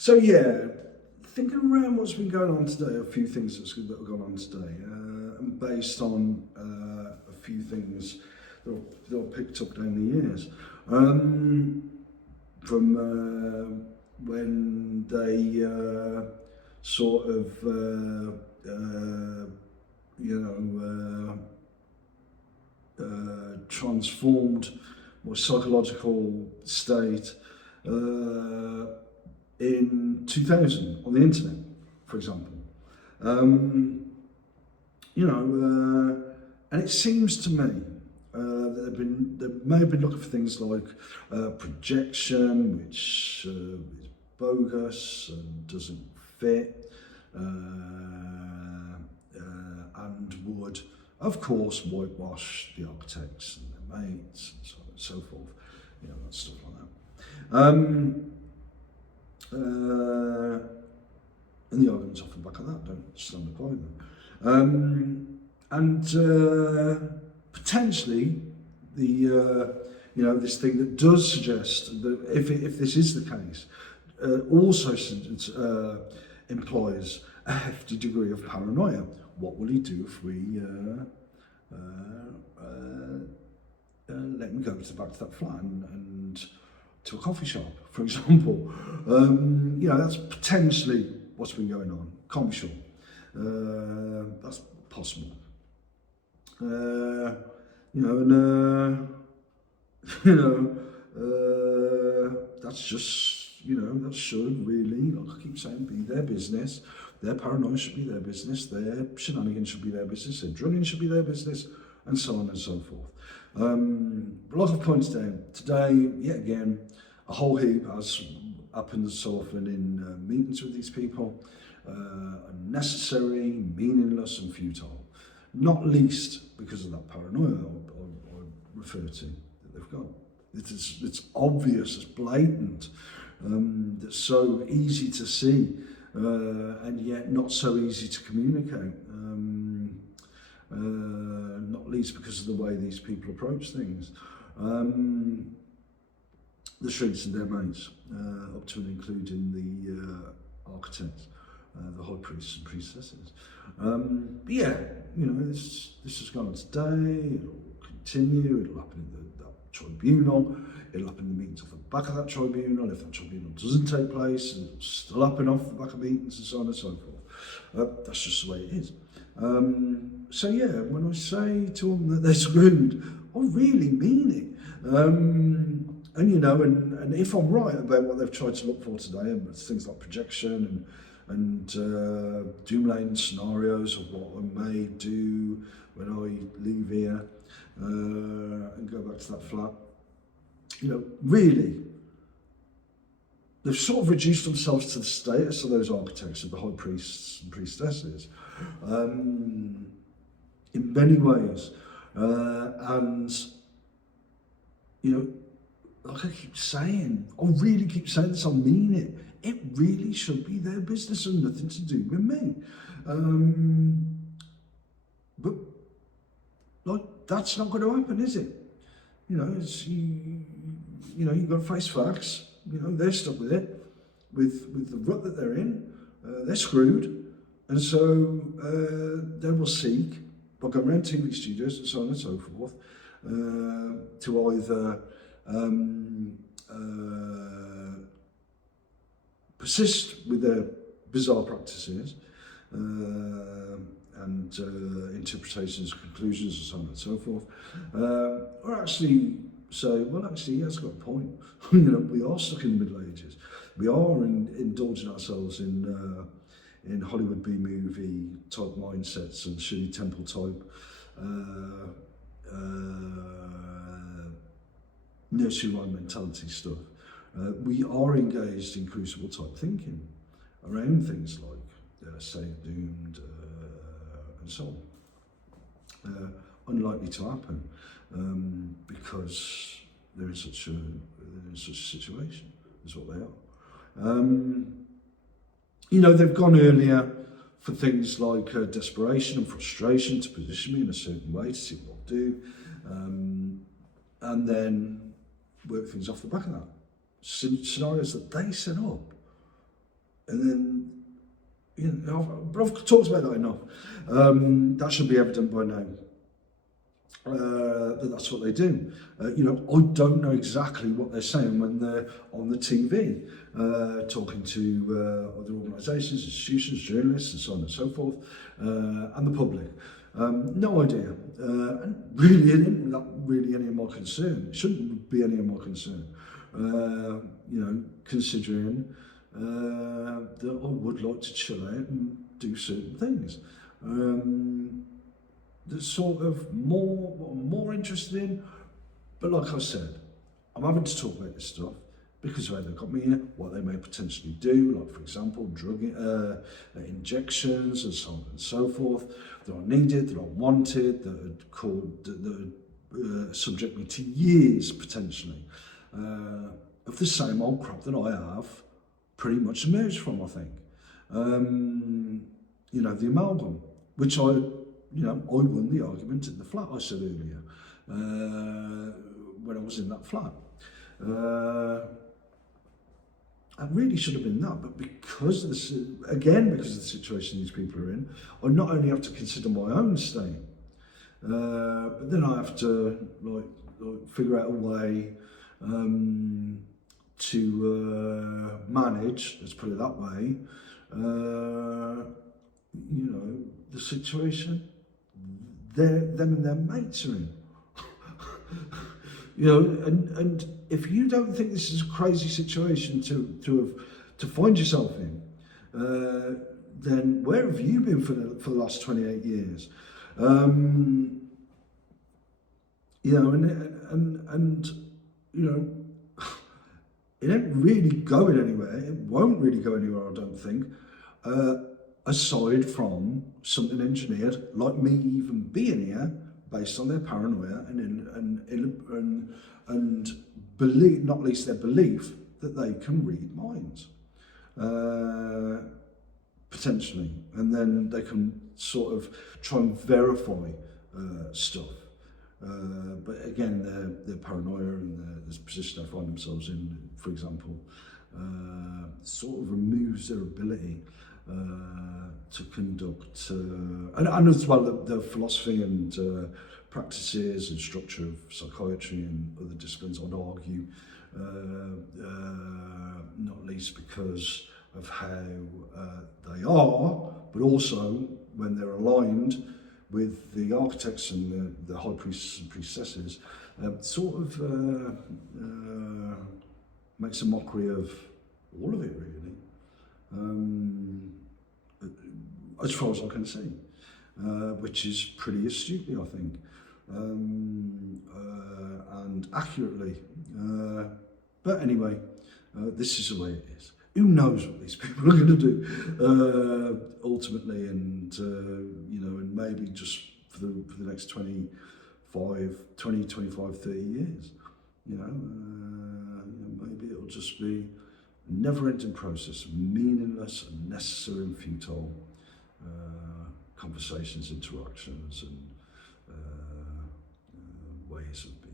So yeah, thinking around what's been going on today, a few things that have gone on today, and based on a few things that I picked up down the years, from when they sort of transformed my psychological state in 2000 on the internet, for example. Um, and it seems to me that they may have been looking for things like projection, which is bogus and doesn't fit, and would, of course, whitewash the architects and their mates and so on and so forth, that stuff like that. And the arguments off the back of that don't stand up either. And potentially this thing that does suggest that if this is the case, also implies a hefty degree of paranoia. What will he do if we let him go to the back to that flat and to a coffee shop, for example? That's potentially what's been going on. Can't be sure. That's possible. That's just, that should really, like I keep saying, be their business. Their paranoia should be their business. Their shenanigans should be their business. Their drugging should be their business, and so on and so forth. A lot of points down today, yet again, a whole heap, as happens so often in meetings with these people, unnecessary, meaningless and futile. Not least because of that paranoia I refer to that they've got. It's obvious, it's blatant, it's so easy to see, and yet not so easy to communicate. Not least because of the way these people approach things. The shrinks and their mates, up to and including the architects, the high priests and priestesses. But yeah, this has gone on today, it'll continue, it'll happen in that tribunal, it'll happen in the meetings off the back of that tribunal. If that tribunal doesn't take place, it'll still happen off the back of meetings and so on and so forth. That's just the way it is. So yeah, when I say to them that they're screwed, I really mean it. And if I'm right about what they've tried to look for today, and things like projection and doom-laden scenarios of what I may do when I leave here and go back to that flat, really, they've sort of reduced themselves to the status of those architects, of the high priests and priestesses, in many ways. And, like I keep saying, I really keep saying this, I mean it. It really should be their business and nothing to do with me. But, that's not going to happen, is it? You've got to face facts. They're stuck with it, with the rut that they're in. They're screwed. And so they will seek, by going around TV studios and so on and so forth, to either persist with their bizarre practices and interpretations, conclusions, and so on and so forth, or actually say, well, actually, he has got a point. We are stuck in the Middle Ages. We are indulging ourselves in Hollywood B-movie type mindsets and Shirley Temple type nursery rhyme mentality stuff. We are engaged in crucible type thinking around things like saved, doomed, and so on. Unlikely to happen because they're in such a situation. Is what they are. They've gone earlier for things like desperation and frustration to position me in a certain way to see what I'll do, and then work things off the back of that. Scenarios that they set up. And then, but I've talked about that enough. That should be evident by now. That's what they do. I don't know exactly what they're saying when they're on the TV, talking to other organisations, institutions, journalists, and so on and so forth, and the public. No idea. And really, not really any of my concern. It shouldn't be any of my concern. Considering that I would like to chill out and do certain things. That's sort of what I'm more interested in. But like I said, I'm having to talk about this stuff because of how they got me here, what they may potentially do, like for example, drug injections and so on and so forth, that are needed, that are wanted, that would subject me to years potentially of the same old crap that I have pretty much emerged from, I think. The amalgam, which I won the argument in the flat I said earlier, when I was in that flat. I really should have been that, but because of the situation these people are in, I not only have to consider my own state, but then I have to figure out a way to manage, let's put it that way, the situation them and their mates are in. And if you don't think this is a crazy situation to find yourself in, then where have you been for the last 28 years? It ain't really going anywhere. It won't really go anywhere, I don't think. Aside from something engineered, like me even being here, based on their paranoia and belief, not least their belief that they can read minds, potentially, and then they can sort of try and verify stuff. But again, their paranoia and the position they find themselves in, for example, sort of removes their ability to conduct, and as well the philosophy and practices and structure of psychiatry and other disciplines, I'd argue, not least because of how they are, but also when they're aligned with the architects and the high priests and priestesses, sort of makes a mockery of all of it, really. As far as I can see, which is pretty astutely, I think, and accurately. But anyway, this is the way it is. Who knows what these people are going to do ultimately, and and maybe just for the next 20, 25, 30 years. Maybe it'll just be a never-ending process of meaningless, unnecessary and futile conversations, interactions and ways of being.